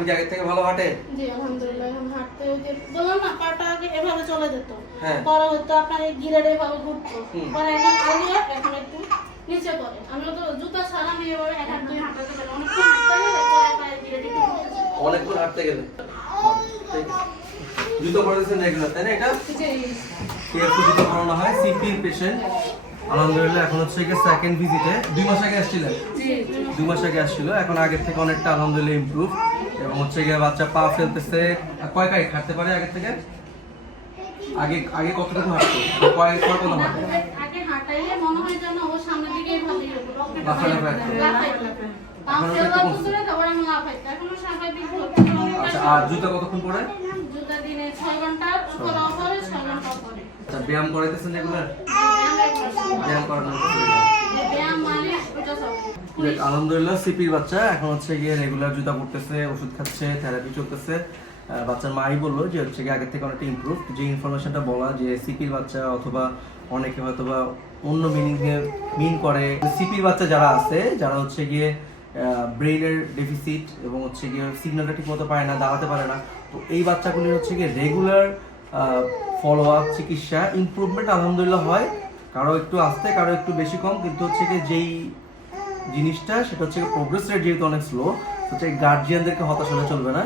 এখন কি আগের থেকে ভালো হাঁটে? জি আলহামদুলিল্লাহ, এখন হাঁটতে ওই যে বললাম না পাটা আগে এভাবে চলে যেত, হ্যাঁ। পরে হয়তো আপনার এই গিরারে এভাবে ঘুরতো, পরে এখন আগে এখন একটু নিচে করে। আমি তো জুতা ছাড়া আমি এভাবে এক হাত দিয়ে হাঁটাতে পারি, অনেকক্ষণ হাঁটতে গেলে পরে পায়ে গিরারে একটু ঘুরতে যায়। অনেকক্ষণ হাঁটতে গেলে জুতো পরেছেন রেগুলার, তাই না? এটা কেএফসি জুতো পরানো হয় সিপির পেশেন্ট। আলহামদুলিল্লাহ এখন হচ্ছে কি সেকেন্ড ভিজিটে 2 মাস আগে আসছিলেন। জি 2 মাস আগে আসছিল, এখন আগের থেকে অনেকটা আলহামদুলিল্লাহ ইমপ্রুভ। এবং হচ্ছে গিয়ে বাচ্চা পা ফেলতেছে, কয় কাই হাঁটতে পারে আগের থেকে? আগে আগে কতটুকু হাঁটতো, কয় কত না হাঁটে? আগে হাঁটাইলে মনে হয় যেন ও সামনের দিকে এইভাবে রকেট লাফালাফি করতো। পাও এখন ফেলা একটু কমছে। বুঝলে তারপর আমি লাফাইতে, এখনো স্বাভাবিক হচ্ছে। আচ্ছা, আর জুতা কতক্ষণ পরে? জুতা দিনে 6 ঘন্টা করা পরে 6 ঘন্টা পরে। আচ্ছা, ব্যায়াম করাইতেছেন রেগুলার? ব্যায়াম করানো ব্যায়াম মানে ওটা সব আলহামদুলিল্লাহ সিপির বাচ্চা এখন হচ্ছে গিয়ে রেগুলার জুতা পরতেছে, ওষুধ খাচ্ছে, থেরাপি চলতেছে। বাচ্চার মাই বললো যে হচ্ছে গিয়ে আগের থেকে অনেকটা ইমপ্রুভ। যে ইনফরমেশনটা বলা যে সিপির বাচ্চা অথবা অনেকে হয়তো বা অন্য মিন করে, সিপির বাচ্চা যারা আছে যারা হচ্ছে গিয়ে ব্রেইনের ডেফিসিট এবং হচ্ছে গিয়ে সিগন্যালটা ঠিক মতো পায় না, দাঁড়াতে পারে না, তো এই বাচ্চাগুলির হচ্ছে গিয়ে রেগুলার ফলো আপ চিকিৎসা ইমপ্রুভমেন্ট আলহামদুলিল্লাহ হয়। কারো একটু আস্তে, কারো একটু বেশি কম, কিন্তু হচ্ছে গিয়ে যেই জিনিসটা সেটা হচ্ছে প্রোগ্রেস রেট যেহেতু অনেক স্লো, হচ্ছে গার্জিয়ানদেরকে হতাশ হলে চলবে না।